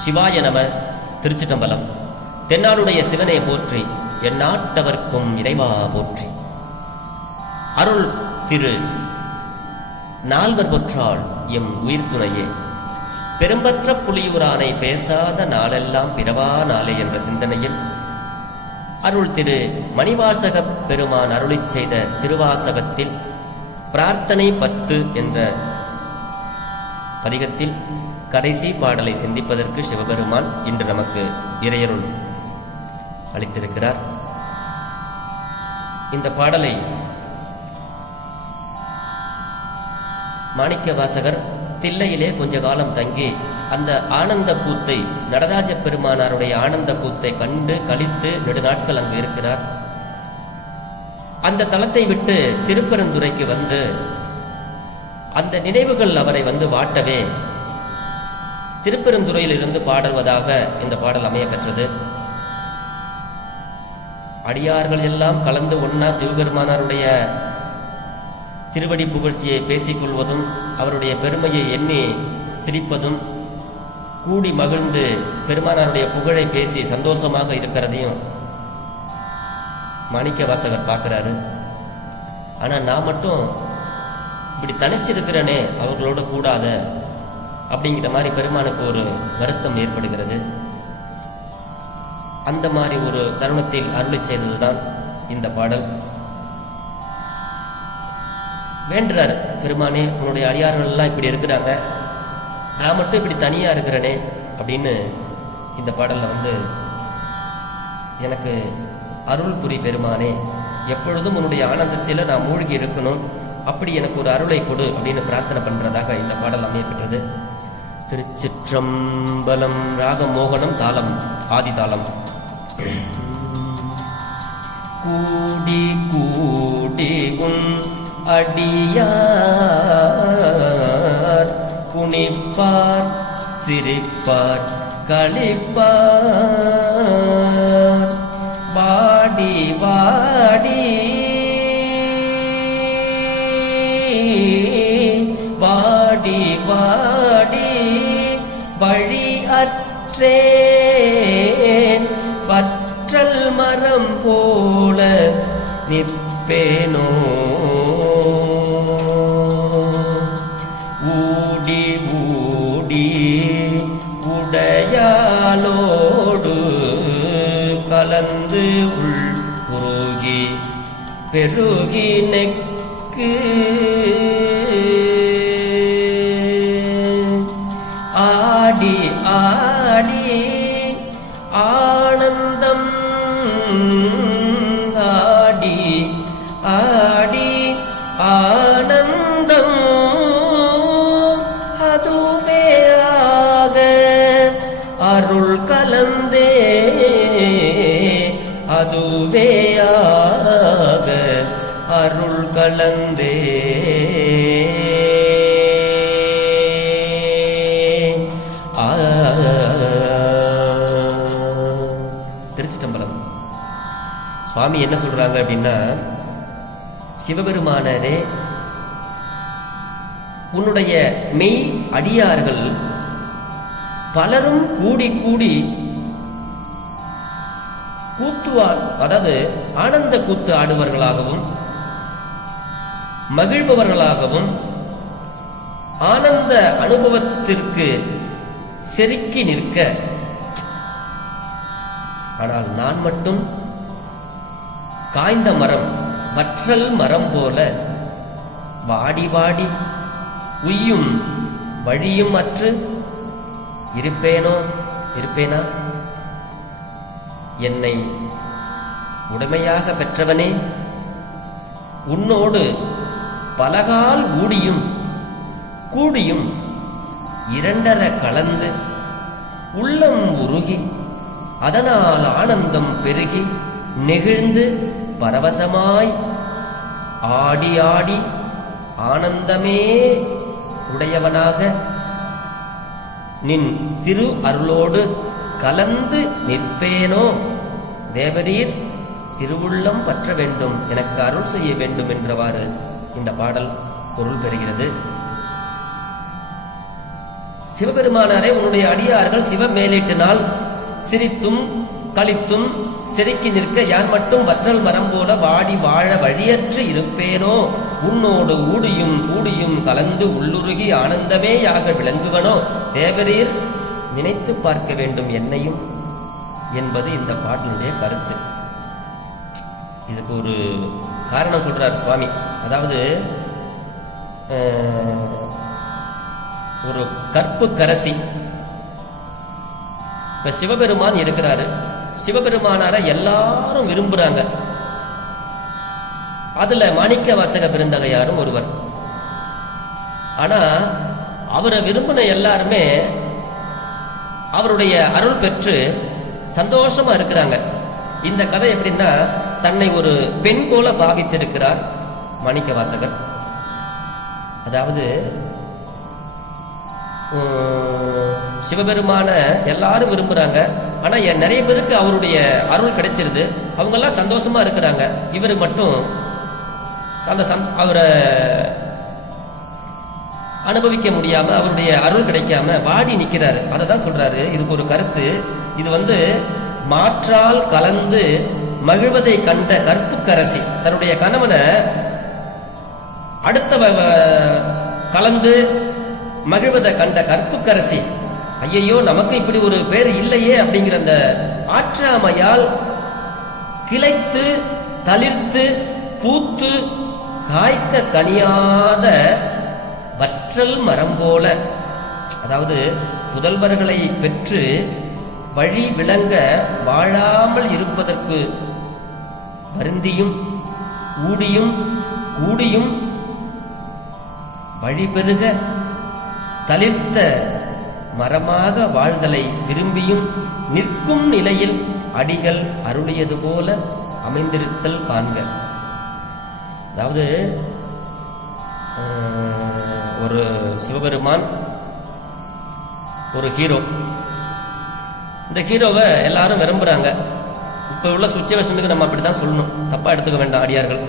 சிவாய நம திருச்சிட்டம்பலம் தென்னாளுடைய சிவனை போற்றி எந்நாட்டவர்க்கும் இறைவா போற்றி. அருள் திரு நால்வர் பொற்றாள் எம் உயிர் துணையே பெரும்பற்ற புலியூரானை பேசாத நாளெல்லாம் பிறவா நாளே என்ற சிந்தனையில் அருள் திரு மணிவாசக பெருமான் அருளிச் செய்த திருவாசகத்தில் பிரார்த்தனை பத்து என்ற பதிகத்தில் கடைசி பாடலை சிந்திப்பதற்கு சிவபெருமான் இன்று நமக்கு இறையருள் அளித்திருக்கிறார். இந்த பாடலை மாணிக்க வாசகர் தில்லையிலே கொஞ்ச காலம் தங்கி அந்த ஆனந்த கூத்தை நடராஜ பெருமானாருடைய ஆனந்த கூத்தை கண்டு கழித்து நெடுநாட்கள் அங்கு இருக்கிறார். அந்த தளத்தை விட்டு திருப்பெருந்துறைக்கு வந்து அந்த நினைவுகள் அவரை வந்து வாட்டவே திருப்பெருந்துறையிலிருந்து பாடல்வதாக இந்த பாடல் அமைய பெற்றது அடியார்கள் எல்லாம் கலந்து ஒன்னா சிவபெருமானாருடைய திருவடி புகழ்ச்சியை பேசிக்கொள்வதும் அவருடைய பெருமையை எண்ணி சிரிப்பதும் கூடி மகிழ்ந்து பெருமானாருடைய புகழை பேசி சந்தோஷமாக இருக்கிறதையும் மாணிக்க வாசகர் பார்க்குறாரு. ஆனால் நான் மட்டும் இப்படி தனிச்சிருக்கிறேனே அவர்களோட கூடாத அப்படிங்கிற மாதிரி பெருமானுக்கு ஒரு வருத்தம் ஏற்படுகிறது. அந்த மாதிரி ஒரு தருணத்தில் அருளி செய்ததுதான் இந்த பாடல். வேண்டுறாரு பெருமானே உன்னுடைய அடியார்கள்லாம் இப்படி இருக்கிறாங்க. நான் மட்டும் இப்படி தனியா இருக்கிறேனே அப்படின்னு இந்த பாடல்ல வந்து எனக்கு அருள் புரி பெருமானே எப்பொழுதும் உன்னுடைய ஆனந்தத்தில் நான் மூழ்கி இருக்கணும். அப்படி எனக்கு ஒரு அருளை கொடு அப்படின்னு பிரார்த்தனை பண்றதாக இந்த பாடல் அமைய பெற்றது திருச்சிற்றம்பலம். ராகம் மோகனம் தாளம் ஆதி தாளம் கூடி கூடி உன் அடியார் குனிப்பார் சிரிப்பார் களிப்பார். வாடி வாடி வாடி வாடி அற்றேன் வற்றல் மரம் போல நிற்பேனோ? ஊடி ஊடி உடையாலோடு கலந்து உள் உருகி பெருகி நெக்கு ஆடி ஆ ஆடி ஆடி ஆனந்தம். அதுவே ஆக அருள் கலந்தே. அதுவே ஆக அருள் கலந்தே. ஆ. திருச்சிட்டம்பலம் சுவாமி என்ன சொல்றாங்க அப்படின்னா சிவபெருமானரே உன்னுடைய மெய் அடியார்கள் பலரும் கூடி கூடி கூத்துவா அதாவது ஆனந்த கூத்து ஆடுபவர்களாகவும் மகிழ்பவர்களாகவும் ஆனந்த அனுபவத்திற்கு செருக்கி நிற்க. ஆனால் நான் மட்டும் காய்ந்த மரம் வற்றல் மரம் போல. வாடி வாடி உய்யும் வழியும் அற்று. இருப்பேனோ இருப்பேனா? என்னை உடமையாக பெற்றவனே உன்னோடு பலகால் ஊடியும் கூடியும் இரண்டர கலந்து உள்ளம் உருகி அதனால் ஆனந்தம் பெருகி நெகிழ்ந்து பரவசமாய் ஆடி ஆடி ஆனந்தமே உடையவனாக. நின் திரு அருளோடு கலந்து நிற்பேனோ? தேவரீர் திருவுள்ளம் பற்ற வேண்டும். எனக்கு அருள் செய்ய வேண்டும் என்றவாறு இந்த பாடல் பொருள் பெறுகிறது. சிவபெருமானாரே உன்னுடைய அடியார்கள் சிவ மேலிட்டினால் சிரித்தும் களித்தும் செதுக்கி நிற்க யான் மட்டும் வற்றல் மரம் போல வாடி வாழ வழியற்று இருப்பேனோ? உன்னோடு ஊடியும் கூடியும் கலந்து உள்ளுருகி ஆனந்தமேயாக விளங்குவனோ? தேவரீர் நினைத்து பார்க்க வேண்டும் என்னையும் என்பது இந்த பாட்டினுடைய கருத்து. இதுக்கு ஒரு காரணம் சொல்றார் சுவாமி. அதாவது ஒரு கற்பு கரசி இப்ப சிவபெருமான் இருக்கிறாரு. சிவபெருமானார எல்லாரும் விரும்புறாங்க. அதுல மாணிக்க வாசக பெருந்தகையாரும் ஒருவர். ஆனா அவரை விரும்பின எல்லாருமே அவருடைய அருள் பெற்று சந்தோஷமா இருக்கிறாங்க. இந்த கதை எப்படின்னா தன்னை ஒரு பெண் போல பாவித்திருக்கிறார் மாணிக்க வாசகர் அதாவது உம், சிவபெருமான எல்லாரும் விரும்புறாங்க. ஆனால் நிறைய பேருக்கு அவருடைய அருள் கிடைச்சிருது. அவங்கெல்லாம் சந்தோஷமாக இருக்கிறாங்க. இவர் மட்டும் அந்த சந்- அவரை அனுபவிக்க முடியாமல் அவருடைய அருள் கிடைக்காம வாடி நிற்கிறாரு அதை தான் சொல்கிறாரு இதுக்கு ஒரு கருத்து. இது வந்து மாற்றால் கலந்து மகிழ்வதை கண்ட கற்புக்கரசி. தன்னுடைய கணவனை அடுத்த வ- கலந்து மகிழ்வதை கண்ட கற்புக்கரசி. ஐயையோ நமக்கு இப்படி ஒரு பேர் இல்லையே அப்படிங்கிற அந்த ஆற்றாமையால் கிளைத்து தளிர்த்து பூத்து காய்க்க கனியாத வற்றல் மரம் போல அதாவது புதல்வர்களை பெற்று வழி விளங்க வாழாமல் இருப்பதற்கு வருந்தியும் ஊடியும் கூடியும் வழி பெருக தளிர்த்த மரமாக வாழ்தலை விரும்பியும் நிற்கும் நிலையில் அடிகள் அருளியது போல அமைந்திருத்தல் காண்க. அதாவது ஒரு சிவபெருமான் ஒரு ஹீரோ. இந்த ஹீரோவை எல்லாரும் விரும்புறாங்க. இப்போ உள்ள சுச்சுவேஷனுக்கு நம்ம அப்படி தான் சொல்லணும். தப்பாக எடுத்துக்க வேண்டாம் அடியார்கள்.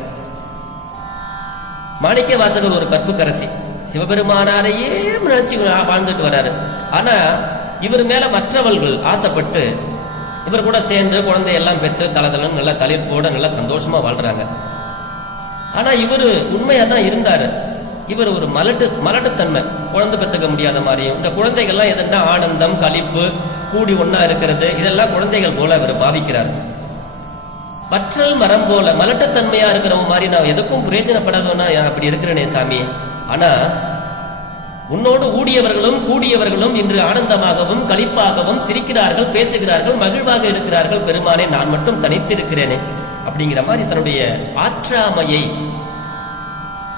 மாணிக்க வாசகர் ஒரு கற்புக்கரசி. சிவபெருமானாரையே நினைச்சு வாழ்ந்துட்டு வர்றாரு ஆனா இவர் மேல மற்றவர்கள் ஆசைப்பட்டு இவர் கூட சேர்ந்து குழந்தை எல்லாம் பெற்று தலதலன்னு நல்லா தளிர்ப்போட நல்லா சந்தோஷமா வாழ்றாங்க. ஆனா இவரு உண்மையா தான் இருந்தாரு. இவர் ஒரு மலட்டு மலட்டுத்தன்மை. குழந்தை பெற்றுக்க முடியாத மாதிரியும் இந்த குழந்தைகள்லாம் எதுனா ஆனந்தம் களிப்பு கூடி ஒன்னா இருக்கிறது இதெல்லாம் குழந்தைகள் போல அவர் பாவிக்கிறார். வற்றல் மரம் போல மலட்டுத்தன்மையா இருக்கிறவங்க மாதிரி நான் எதுக்கும் பிரயோஜனப்படாதவனா அப்படி இருக்கிறேனே சாமி. ஆனா உன்னோடு ஊடியவர்களும் கூடியவர்களும் இன்று ஆனந்தமாகவும் கழிப்பாகவும் சிரிக்கிறார்கள் பேசுகிறார்கள் மகிழ்வாக இருக்கிறார்கள். பெருமானே நான் மட்டும் தனித்திருக்கிறேனே அப்படிங்கிற மாதிரி தன்னுடைய ஆற்றாமையை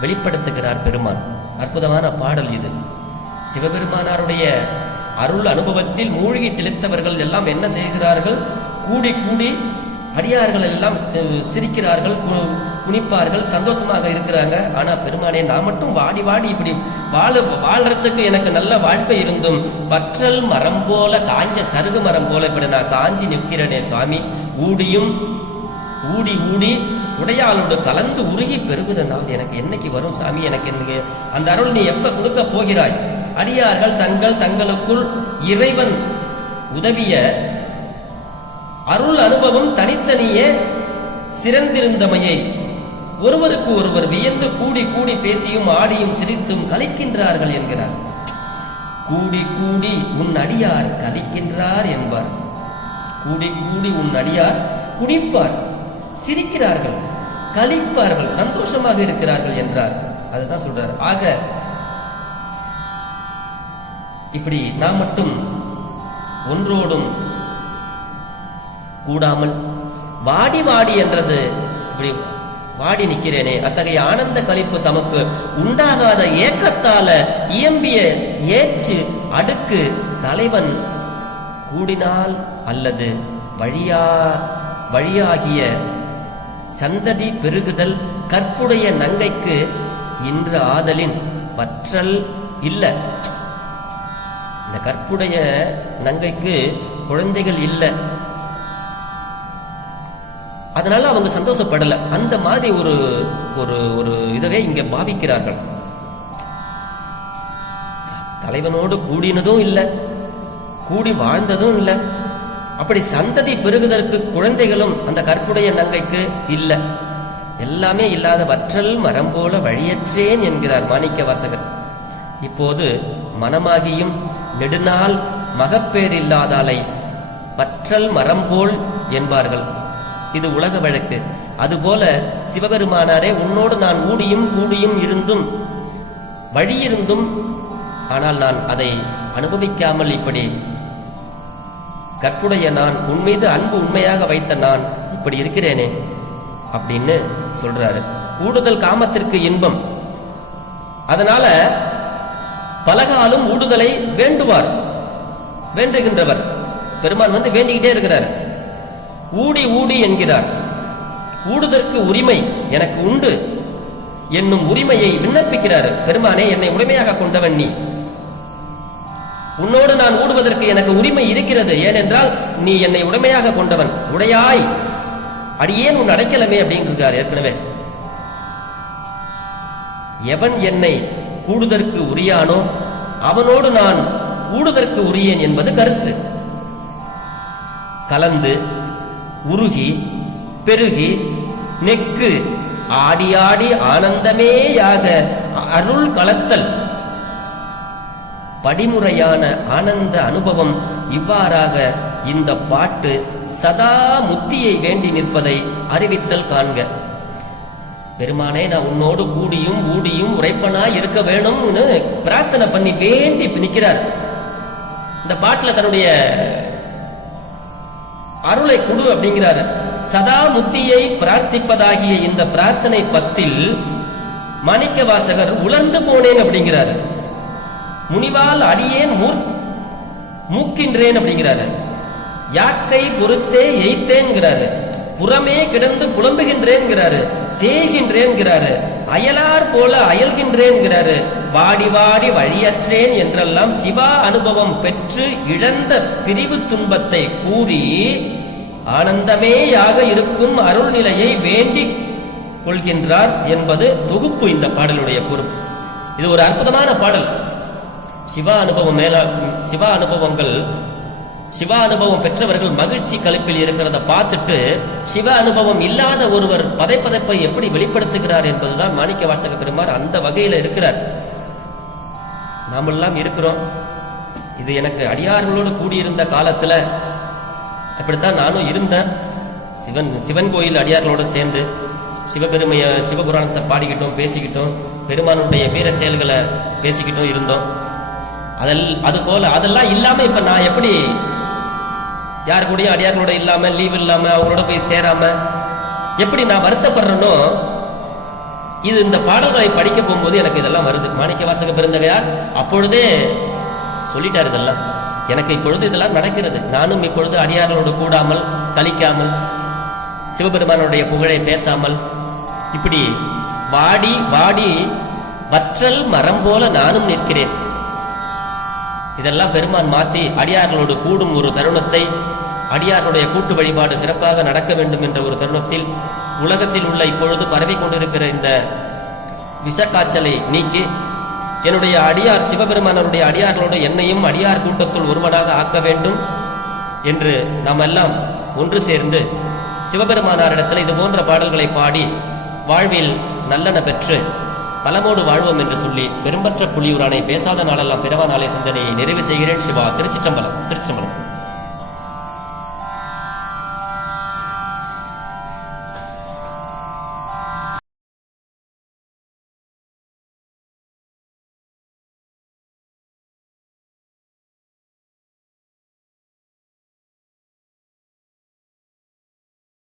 வெளிப்படுத்துகிறார் பெருமான். அற்புதமான பாடல் இது. சிவபெருமானாருடைய அருள் அனுபவத்தில் மூழ்கி திளைத்தவர்கள் எல்லாம் என்ன செய்கிறார்கள்? கூடி கூடி அடியார்கள் எல்லாம் சிரிக்கிறார்கள் கு- குனிப்பார்கள் சந்தோஷமாக இருக்கிறாங்க. ஆனா பெருமானே நான் மட்டும் வாடி வாடி இப்படி வாழ வாழ்றதுக்கு எனக்கு நல்ல வாழ்க்கை இருந்தும் பற்றல் மரம் போல காஞ்ச சருகு மரம் போல இப்படி நான் காஞ்சி நிற்கிறேனே சுவாமி. ஊடியும் ஊடி ஊடி உடையாளோடு கலந்து உருகி பெறுகிற நாள் எனக்கு என்னைக்கு வரும் சாமி? எனக்கு எனக்கு அந்த அருள் நீ எப்ப கொடுக்க போகிறாய்? அடியார்கள் தங்கள் தங்களுக்குள் இறைவன் உதவிய அருள் அனுபவம் தனித்தனியே சிறந்திருந்தமையை. ஒருவருக்கு ஒருவர் வியந்து கூடி கூடி பேசியும் ஆடியும் சிரித்தும் கலிக்கின்றார்கள் என்கிறார். கூடி கூடி உன் அடியார் கலிக்கின்றார் என்பார். கூடி கூடி உன் அடியார் குடிப்பார் சிரிக்கிறார்கள் கழிப்பார்கள் சந்தோஷமாக இருக்கிறார்கள் என்றார். அதுதான் சொல்றார். ஆக இப்படி நாம் மட்டும் ஒன்றோடும் கூடாமல் வாடி வாடி என்றது. இப்படி வாடி நிற்கிறேனே. அத்தகைய ஆனந்த களிப்பு தமக்கு உண்டாகாத ஏக்கத்தால இயம்பிய ஏச்சு அடுக்கு தலைவன் கூடினால் அல்லது வழியா வழியாகிய சந்ததி பெருகுதல் கற்புடைய நங்கைக்கு இன்று ஆதலின் பற்றல் இல்ல. இந்த கற்புடைய நங்கைக்கு குழந்தைகள் இல்லை. அதனால அவங்க சந்தோஷப்படல. அந்த மாதிரி ஒரு ஒரு ஒரு இதவே இங்க பாவிக்கிறார்கள். தலைவனோடு கூடினதும் இல்லை. கூடி வாழ்ந்ததும் இல்லை. அப்படி சந்ததி பெருகுதற்கு குழந்தைகளும் அந்த கற்புடைய நங்கைக்கு இல்லை. எல்லாமே இல்லாத வற்றல் மரம் போல வழியற்றேன் என்கிறார் மாணிக்க வாசகர் இப்போது மனமாகியும் நெடுநாள் மகப்பேர் இல்லாதாலை வற்றல் மரம் போல் என்பார்கள். இது உலக வழக்கு. அதுபோல சிவபெருமானாரே உன்னோடு நான் ஊடியும் கூடியும் இருந்தும் வழியிருந்தும் ஆனால் நான் அதை அனுபவிக்காமல் இப்படி கற்புடைய நான் உன் மீது அன்பு உண்மையாக வைத்த நான் இப்படி இருக்கிறேனே அப்படின்னு சொல்றாரு. ஊடுதல் காமத்திற்கு இன்பம். அதனால பலகாலும் ஊடுதலை வேண்டுவார் வேண்டுகின்றவர். பெருமான் வந்து வேண்டிக்கிட்டே இருக்கிறார். ஊடி ஊடி என்கிறார். ஊடுதற்கு உரிமை எனக்கு உண்டு. என்னும் உரிமையை விண்ணப்பிக்கிறார். பெருமானே என்னை உரிமையாக கொண்டவன் நீ. உன்னோடு நான் ஊடுவதற்கு எனக்கு உரிமை இருக்கிறது. ஏனென்றால் நீ என்னை உடைமையாக கொண்டவன். உடையாய். அடியேன் உன் அடைக்கலமே அப்படின்னு இருக்கார் ஏற்கனவே. எவன் என்னை கூடுதற்கு உரியானோ அவனோடு நான் ஊடுதற்கு உரியேன் என்பது கருத்து. கலந்து உருகி பெருகி நெக்கு ஆடி ஆடி ஆனந்தமேயாக அருள் கலத்தல். படிமுறையான ஆனந்த அனுபவம் இவ்வாறாக இந்த பாட்டு சதா முத்தியை வேண்டி நிற்பதை அறிவித்தல் காண்க. பெருமானே நான் உன்னோடு கூடியும் ஊடியும் உரைப்பனா இருக்க வேணும்னு பிரார்த்தனை பண்ணி வேண்டி நிற்கிறார் இந்த பாட்டில் தன்னுடைய அருளை குடு அப்படிங்கிறாரு. சதா முத்தியை பிரார்த்திப்பதாகிய இந்த பிரார்த்தனை பத்தில் மாணிக்க வாசகர் உலர்ந்து போனேன் அப்படிங்கிறாரு. முனிவால் அடியேன் மூர் மூக்கின்றேன் அப்படிங்கிறாரு. யாக்கை பொறுத்தே எய்த்தேன்கிறாரு புறமே கிடந்து புலம்புகின்றேன்கிறாரு தேய்கின்றேன்கிறாரு. அயலார் போல அயல்கின்றேன்கிறாரு. வாடி வாடி வழியற்றேன் என்றெல்லாம் சிவா அனுபவம் பெற்று இழந்த பிரிவு துன்பத்தை கூறி ஆனந்தமேயாக இருக்கும் அருள்நிலையை வேண்டிக் கொள்கின்றார் என்பது தொகுப்பு இந்த பாடலுடைய பொறுப்பு. இது ஒரு அற்புதமான பாடல். சிவா அனுபவம் மேலா சிவா அனுபவங்கள் சிவ அனுபவம் பெற்றவர்கள் மகிழ்ச்சி கலிப்பில் இருக்கிறத பார்த்துட்டு சிவ அனுபவம் இல்லாத ஒருவர் பதைப்பதைப்பை எப்படி வெளிப்படுத்துகிறார் என்பதுதான் மாணிக்க வாசக பெருமார் அந்த வகையில இருக்கிறார். நாமெல்லாம் இருக்கிறோம். இது எனக்கு அடியார்களோடு கூடியிருந்த காலத்துல அப்படித்தான் நானும் இருந்தேன். சிவன் சிவன் கோயில் அடியார்களோடு சேர்ந்து சிவபெருமைய சிவபுராணத்தை பாடிக்கிட்டோம் பேசிக்கிட்டோம். பெருமானுடைய வீர செயல்களை பேசிக்கிட்டும் இருந்தோம். அதல் அது போல அதெல்லாம் இல்லாம இப்ப நான் எப்படி யார் கூடயும் அடியார்களோட இல்லாம லீவ் இல்லாம அவங்களோட போய் சேராம எப்படி நான் வருத்தப்படுறேனோ இது இந்த பாடல்களை படிக்க போகும்போது எனக்கு இதெல்லாம் வருது. மாணிக்க வாசக பிறந்தவையார் அப்பொழுதே சொல்லிட்டார் இதெல்லாம். எனக்கு இப்பொழுது இதெல்லாம் நடக்கிறது. நானும் இப்பொழுது அடியார்களோடு கூடாமல் கழிக்காமல் சிவபெருமானுடைய புகழை பேசாமல் இப்படி வாடி வாடி வற்றல் மரம் போல நானும் நிற்கிறேன். இதெல்லாம் பெருமான் மாத்தி அடியார்களோடு கூடும் ஒரு தருணத்தை அடியார்களுடைய கூட்டு வழிபாடு சிறப்பாக நடக்க வேண்டும் என்ற ஒரு தருணத்தில் உலகத்தில் உள்ள இப்பொழுது பரவி கொண்டிருக்கிற இந்த விஷக்காய்ச்சலை நீக்கி என்னுடைய அடியார் சிவபெருமானருடைய அடியார்களோடு என்னையும் அடியார் கூட்டத்துள் ஒருவனாக ஆக்க வேண்டும் என்று நாம் எல்லாம் ஒன்று சேர்ந்து சிவபெருமானாரிடத்தில் இது போன்ற பாடல்களை பாடி வாழ்வில் நல்லன பெற்று பலமோடு வாழ்வோம் என்று சொல்லி பெரும்பற்ற புலியூரானை பேசாத நாளெல்லாம் பிறவா நாளை சிந்தனையை நிறைவு செய்கிறேன். சிவா திருச்சிற்றம்பலம் திருச்சிற்றம்பலம்.